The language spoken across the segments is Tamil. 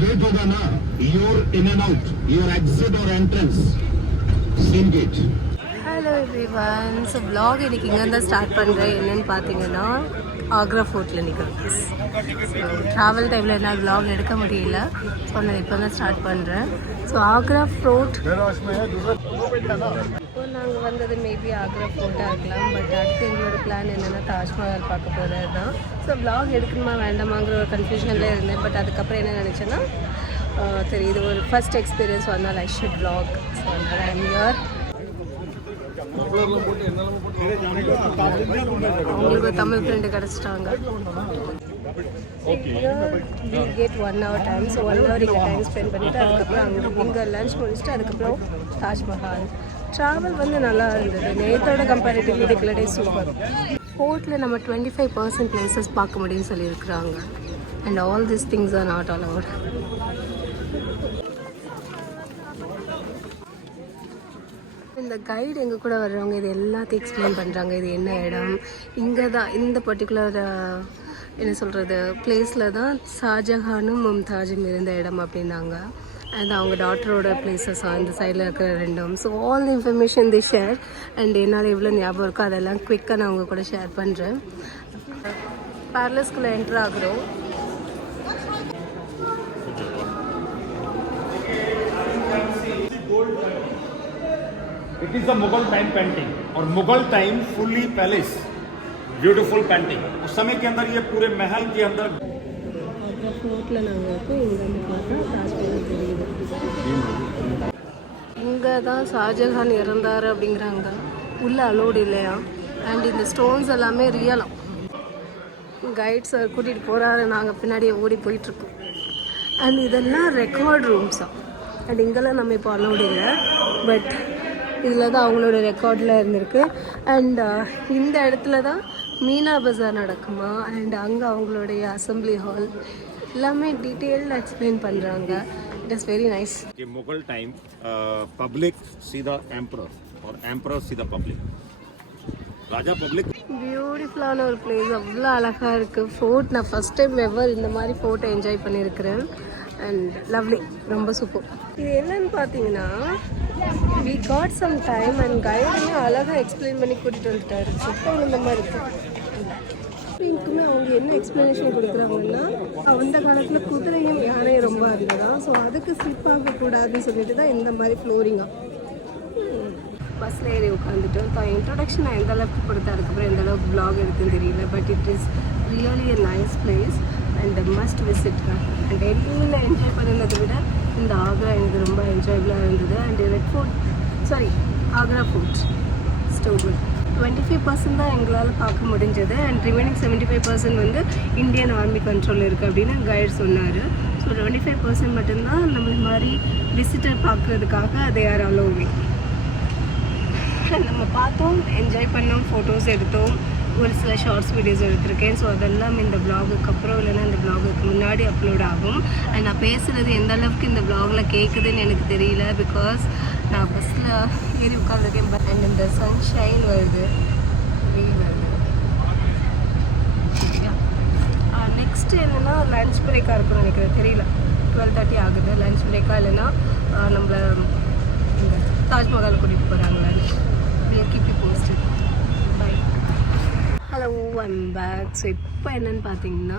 gate ಇದೆನಾ your in and out your exit or entrance. Same gate. Hello everyone so vlog இன்றைக்கி இங்கேருந்து ஸ்டார்ட் பண்ணுறேன் என்னென்னு பார்த்தீங்கன்னா ஆக்ரா ஃபோர்ட்டில் நிற்கிறேன் ட்ராவல் டைமில் என்ன ப்ளாக் எடுக்க முடியல. ஸோ நான் இப்போ தான் ஸ்டார்ட் பண்ணுறேன் ஸோ ஆக்ரா ஃபோர்ட் நாங்கள் வந்தது மேபி ஆக்ரா ஃபோர்ட்டாக இருக்கலாம் பட் அடுத்து எங்களோட பிளான் என்னென்னா தாஜ்மஹால் பார்க்க போகிறது தான். ஸோ vlog எடுக்கணுமா வேண்டாமாங்கிற ஒரு கன்ஃபியூஷனில் இருந்தேன். பட் அதுக்கப்புறம் என்ன நினச்சேன்னா சரி இது ஒரு ஃபர்ஸ்ட் எக்ஸ்பீரியன்ஸ் அதனால் ஐ ஷுட் vlog. ஸோ அதனால் ஐ எம் யூர் அவங்களுக்கு Tamil friend கிடச்சிட்டாங்க. Gate one hour time so one hour இங்கே டைம் ஸ்பெண்ட் பண்ணிவிட்டு அதுக்கப்புறம் அங்கே இங்கே லஞ்ச் முடிச்சுட்டு அதுக்கப்புறம் தாஜ்மஹால் ட்ராவல் வந்து நல்லா இருந்தது. நேத்தோட கம்பேரிட்டிவ்லி இதுக்குள்ளே சூப்பர் போர்ட்டில் நம்ம டுவெண்ட்டி ஃபைவ் பர்சன்ட் பிளேசஸ் பார்க்க முடியும்னு சொல்லியிருக்கிறாங்க. And all this things are not allowed இந்த கைடு எங்கள் கூட வர்றவங்க இது எல்லாத்தையும் எக்ஸ்பிளைன் பண்ணுறாங்க இது என்ன இடம்? இங்கே தான் இந்த பர்டிகுலர் என்ன சொல்கிறது பிளேஸில் தான் ஷாஜஹானும் மும்தாஜும் இருந்த இடம் அப்படின்னாங்க. அண்ட் அவங்க டாக்டரோட பிளேசஸாக அந்த சைடில் இருக்கிற ரெண்டும். So all information the share and என்னால் எவ்வளோ ஞாபகம் இருக்கோ அதெல்லாம் குயிக்காக நான் அவங்க கூட ஷேர் பண்ணுறேன் பேர்லஸ்குள்ளே என்ட்ரு ஆகுறோம். It is a Mughal time painting or Mughal time fully palace. Beautiful painting उस समय के अंदर ये पूरे महल के अंदर அப்புறம் ஃபோர்ட்டில் நாங்கள் இருக்கோம் இங்கேருந்து பார்த்தா தாஜ்மஹால் தெரியுது இங்கே தான் ஷாஜஹான் இறந்தார் அப்படிங்கிறாங்க உள்ள அலோடு இல்லையா அண்ட் இந்த ஸ்டோன்ஸ் எல்லாமே ரியலாம் கைட் சார் கூட்டிகிட்டு போகிறாரு நாங்கள் பின்னாடியே ஓடி போயிட்டுருக்கோம் அண்ட் இதெல்லாம் ரெக்கார்ட் ரூம்ஸா அண்ட் இங்கெல்லாம் நம்ம இப்போ அலோடு இல்லை பட் இதில் தான் அவங்களோட ரெக்கார்டில் இருந்திருக்கு அண்ட் இந்த இடத்துல தான் மீனா பஜார் நடக்குமா? அண்ட் அங்கே அவங்களுடைய அசம்பிளி ஹால் எல்லாமே டீட்டெயில்டு எக்ஸ்பிளைன் பண்ணுறாங்க it is very nice Mughal time public Sita emperor or emperor சீதா பப்ளிக் ராஜா பப்ளிக் பியூட்டிஃபுல்லான ஒரு பிளேஸ் அவ்வளோ அழகாக இருக்குது ஃபோர்ட் நான் ஃபஸ்ட் டைம் எவர் இந்த மாதிரி ஃபோர்ட்டை என்ஜாய் பண்ணியிருக்கிறேன். அண்ட் லவ்லி ரொம்ப சூப்பர் இது என்னன்னு பார்த்தீங்கன்னா we got some time and கைடுமே அழகாக எக்ஸ்பிளைன் பண்ணி கூட்டிகிட்டு வந்துட்டாரு. இந்த மாதிரி இருக்குது இங்குமே அவங்க என்ன எக்ஸ்ப்ளனேஷன் கொடுக்குறாங்கன்னா அந்த காலத்தில் குதிரையும் யானையும் ரொம்ப அதிகம். தான் ஸோ அதுக்கு ஸ்லிப் ஆகக்கூடாதுன்னு சொல்லிட்டு தான் இந்த மாதிரி ஃப்ளோரிங்காக பஸ்ஸில் ஏறி உட்காந்துட்டோம் தான் இன்ட்ரொடக்ஷன் நான் எந்த அளவுக்கு கொடுத்தேன் அதுக்கப்புறம் எந்த அளவுக்கு vlog இருக்குன்னு தெரியல. But it is really a nice place and must visit and எங்கேயுமே நான் என்ஜாய் பண்ணதை விட இந்த ஆக்ரா எனக்கு ரொம்ப என்ஜாயபுளாக இருந்தது. And Red Fort sorry Agra fort ஸ்டோபுல் twenty five percent தான் எங்களால் பார்க்க முடிஞ்சது. And remaining seventy five percent வந்து இந்தியன் ஆர்மி கண்ட்ரோல் இருக்குது அப்படின்னு கைட் சொன்னார். ஸோ டுவெண்ட்டி ஃபைவ் பர்சன்ட் மட்டும்தான் நம்மள மாதிரி விசிட்டர் பார்க்குறதுக்காக அதை யார் அலோவிங் நம்ம பார்த்தோம் என்ஜாய் பண்ணோம் ஃபோட்டோஸ் எடுத்தோம். ஒரு சில ஷார்ட்ஸ் வீடியோஸ் எடுத்திருக்கேன். ஸோ அதெல்லாம் இந்த பிளாகுக்கு அப்புறம் இல்லைன்னா இந்த பிளாகுக்கு முன்னாடி அப்லோட் ஆகும். அண்ட் நான் பேசுகிறது எந்த அளவுக்கு இந்த பிளாகில் கேட்குதுன்னு எனக்கு தெரியல பிகாஸ் நான் பஸ்ஸில் ஏறி உட்காந்துருக்கேன் பட் அண்ட் இந்த சன்ஷைன் வருது. வெயில் வருது. நெக்ஸ்ட் என்னென்னா லஞ்ச் பிரேக்காக இருக்கும்னு நினைக்கிறேன். தெரியல. டுவெல் தேர்ட்டி ஆகுது. லஞ்ச் பிரேக்காக இல்லைன்னா நம்மளை இந்த தாஜ்மஹால் கூட்டிகிட்டு போகிறாங்க lunch keep you hello I'm back so இப்போ என்னன்னு பார்த்தீங்கன்னா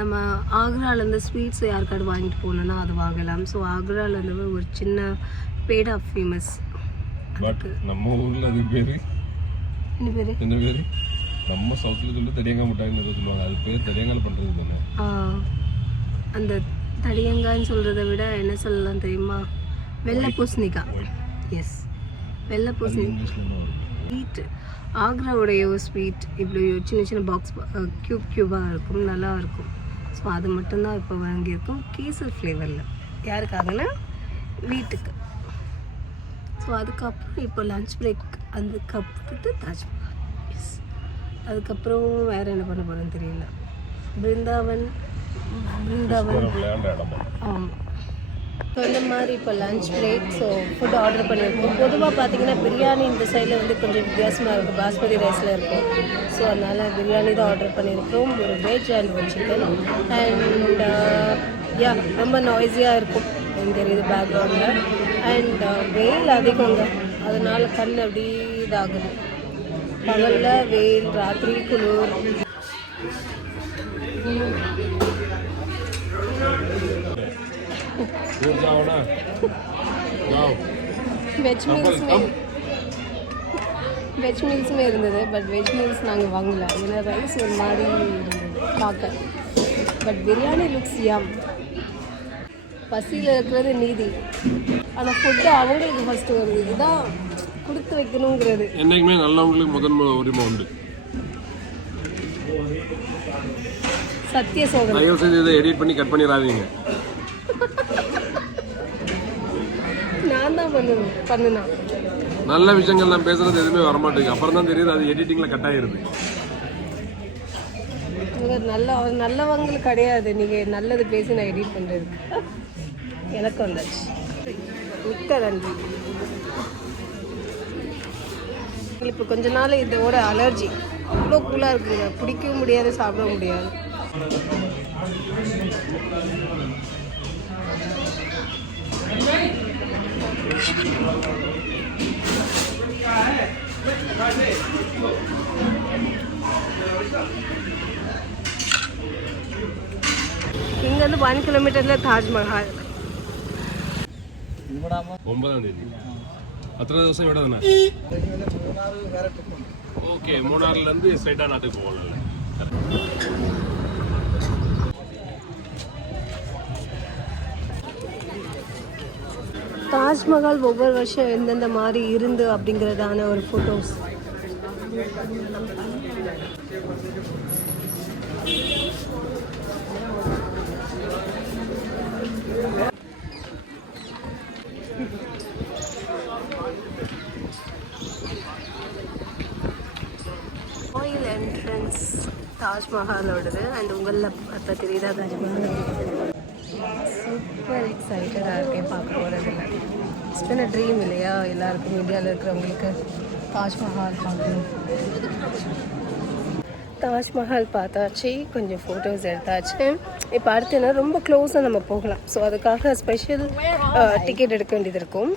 நம்ம ஆக்ராலேருந்து ஸ்வீட்ஸ் யாருக்காவது வாங்கிட்டு போகணுன்னா அது வாங்கலாம். ஸோ ஆக்ராலேருந்து ஒரு சின்ன பேடா ஃபேமஸ் பட் நம்ம ஊர்ல அது பேரு? என்ன பேர்? என்ன பேரு? நம்ம சவுத்துல சொல்லி தடியங்காய் மிட்டாய்னு ஏதோ சொல்லுவாங்க. அது பேர் தடியங்கால் பண்றது தானே? அந்த தடியங்கான்னு சொல்கிறத விட என்ன சொல்லலாம் தெரியுமா? வெள்ளை பூசணிக்காய். எஸ் வெள்ளை பூசணி ஸ்வீட் ஆக்ராவுடைய ஒரு ஸ்வீட் இப்படி சின்ன சின்ன பாக்ஸ் க்யூப் க்யூபாக இருக்கும். நல்லா இருக்கும். ஸோ அது மட்டும்தான் இப்போ வாங்கியிருக்கோம். கேசர் ஃப்ளேவரில் யாருக்காகனா? வீட்டுக்கு. ஸோ அதுக்கப்புறம் இப்போ லஞ்ச் பிரேக் அதுக்கப்புறத்து தாஜ்மஹால். எஸ் அதுக்கப்புறம் வேறு என்ன பண்ண போகிறேன்னு தெரியல. பிருந்தாவன் பிருந்தாவன். ஆமாம் ஸோ இந்த மாதிரி இப்போ lunch break so food order பண்ணியிருக்கோம். பொதுவாக பார்த்தீங்கன்னா பிரியாணி இந்த சைடில் வந்து கொஞ்சம் வித்தியாசமாக இருக்கும் பாஸ்மதி ரைஸில் இருக்கும் ஸோ அதனால் பிரியாணி தான் ஆர்டர் பண்ணியிருக்கோம். ஒரு வெஜ் அண்ட் ஒரு சிக்கன் அண்ட் யா ரொம்ப நாய்ஸியாக இருக்கும். எனக்கு தெரியுது பேக்ரவுண்டில் அண்ட் uh, வெயில் அதிகங்க. அதனால் கண் அப்படி இதாகுது. பகலில் வெயில் ராத்திரி குளிர். दूर जाओ ना जाओ வெஜ் மீல்ஸுமே வெஜ் மீல்ஸுமே இருந்தது பட் வெஜ் மீல்ஸ் நாங்கள் வாங்கல ஏன்னா ரைஸ் ஒரு மாதிரி இருந்தது பார்க்க பட் பிரியாணி லுக்ஸ் யம் பசியில் இருக்கிறது நீதி ஆனால் ஃபுட்டு அவங்களுக்கு ஃபஸ்ட்டு வருது இதுதான் கொடுத்து வைக்கணுங்கிறது என்னைக்குமே நல்லவங்களுக்கு முதன்மை உரிமை உண்டு சத்திய சோதனை தயவு செஞ்சு இதை எடிட் பண்ணி கட் பண்ணிடாதீங்க தான் பண்ணுனா. நல்ல விஷயங்கள் நான் பேசுறது எதுவுமே வரமாட்டேங்குது. அப்புறம் தான் தெரியுது அது எடிட்டிங்ல கட் ஆயிருது. இவர் நல்ல அவர் நல்லவங்களுக்கு கிடையாது. நீங்கள் நல்லது பேசி நான் எடிட் பண்ணுறது எனக்கு வந்தாச்சு. மிக்க நன்றி. இப்போ கொஞ்ச நாள் இதோட அலர்ஜி அவ்வளோ கூலாக இருக்குங்க. பிடிக்கவும் முடியாது சாப்பிட முடியாது. இங்கேருந்து ஒன் கிலோமீட்டரில் தாஜ்மஹால் ஒன்பதாம் தேதி அத்தனை ദിവസം ഇവിടെ തന്നെ ഓക്കെ മൂന്നാറിൽ നിന്ന് സ്ട്രൈറ്റ് ആ നാട്ടിൽ പോകാനുള്ള தாஜ்மஹால் ஒவ்வொரு வருஷம் எந்தெந்த மாதிரி இருந்து அப்படிங்கிறதான ஒரு ஃபோட்டோஸ் கோயில் என்ட்ரன்ஸ் தாஜ்மஹாலோடது அண்ட் உங்களில் பார்த்தா தெரியுதா தாஜ்மஹால்? சூப்பர் எக்ஸைட்டடாக இருக்கேன் பார்க்க போகிறதில்ல இட்ஸ் பின் ட்ரீம் இல்லையா? எல்லாருக்கும் இந்தியாவில் இருக்கிறவங்களுக்கு தாஜ்மஹால் பார்க்கணும். தாஜ்மஹால் பார்த்தாச்சு கொஞ்சம் ஃபோட்டோஸ் எடுத்தாச்சு. இப்போ அடுத்து என்ன ரொம்ப க்ளோஸாக நம்ம போகலாம். ஸோ அதுக்காக ஸ்பெஷல் டிக்கெட் எடுக்க வேண்டியது இருக்கும்.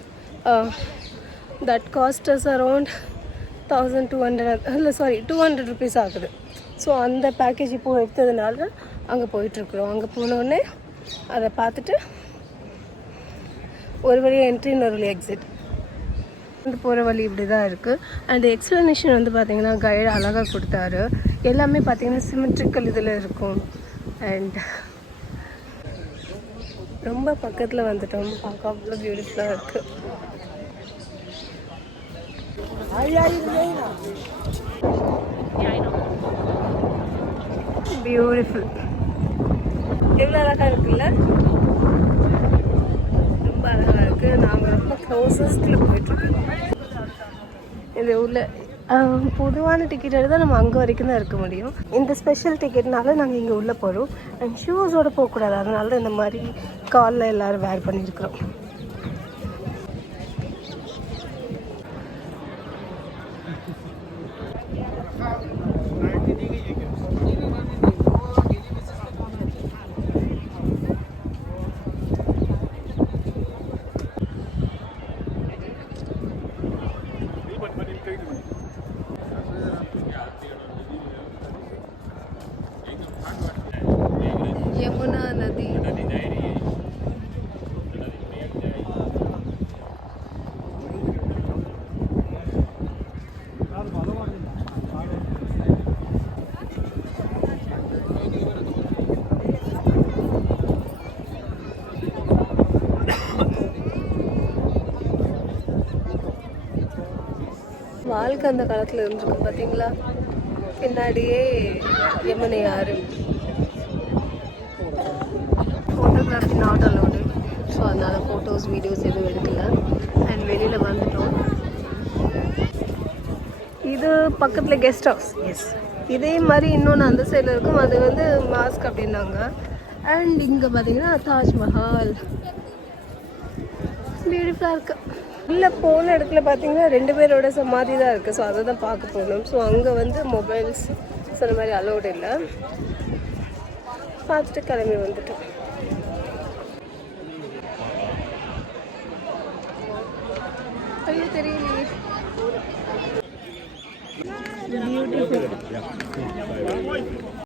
That costs around thousand two hundred இல்லை சாரி டூ ஹண்ட்ரட் ருபீஸ் ஆகுது. ஸோ அந்த பேக்கேஜ் இப்போது எடுத்ததுனால அங்கே போயிட்டுருக்குறோம் அங்கே போனோடனே அதை பார்த்துட்டு ஒரு வழி என்ட்ரி இன்னொரு வழி எக்ஸிட் வந்து போகிற வழி இப்படி தான் இருக்குது அண்ட் எக்ஸ்ப்ளனேஷன் வந்து பார்த்திங்கன்னா கைடு அழகாக கொடுத்தாரு. எல்லாமே பார்த்திங்கன்னா சிமெட்ரிக்கல் இதில் இருக்கும். அண்ட் ரொம்ப பக்கத்தில் வந்துட்டோம். பார்க்க அவ்வளோ பியூட்டிஃபுல்லாக இருக்குது பியூட்டிஃபுல் எவ்வளோ அழகாக இருக்குல்ல ரொம்ப அழகாக இருக்குது நாங்கள் க்ளோசஸ்ட்டில் போயிட்டுருக்கோம் இது உள்ள பொதுவான டிக்கெட் எடுத்தால் நம்ம அங்கே வரைக்கும் தான் இருக்க முடியும். இந்த ஸ்பெஷல் டிக்கெட்னால நாங்கள் இங்கே உள்ளே போகிறோம் அண்ட் ஷூஸோடு போகக்கூடாது. அதனால தான் இந்த மாதிரி காலில் எல்லோரும் வேர் பண்ணியிருக்கிறோம் யமுனா நதி வாழ்க்கை அந்த காலத்தில் இருந்திருக்கு பார்த்தீங்களா பின்னாடியே யமுனை ஆறு. ஃபோட்டோகிராஃபி நாட் அலௌடு ஸோ அதனால் ஃபோட்டோஸ் வீடியோஸ் எதுவும் எடுக்கல. அண்ட் வெளியில் வந்துட்டோம். இது பக்கத்தில் கெஸ்ட் ஹவுஸ் எஸ் இதே மாதிரி இன்னொன்று அந்த சைடில் இருக்கும். அது வந்து மாஸ்க் அப்படின்னாங்க. அண்ட் இங்கே பார்த்தீங்கன்னா தாஜ்மஹால். பியூட்டிஃபுல்லாக இருக்கு. இல்லை போன இடத்துல பார்த்தீங்கன்னா ரெண்டு பேரோட சமாதி தான் இருக்குது ஸோ அதை தான் பார்க்க போகணும் ஸோ அங்கே வந்து மொபைல்ஸ் அந்த மாதிரி அலௌடு இல்லை. பார்த்துட்டு கிளம்பி வந்துட்டோம். are you tired Beautiful. Yeah.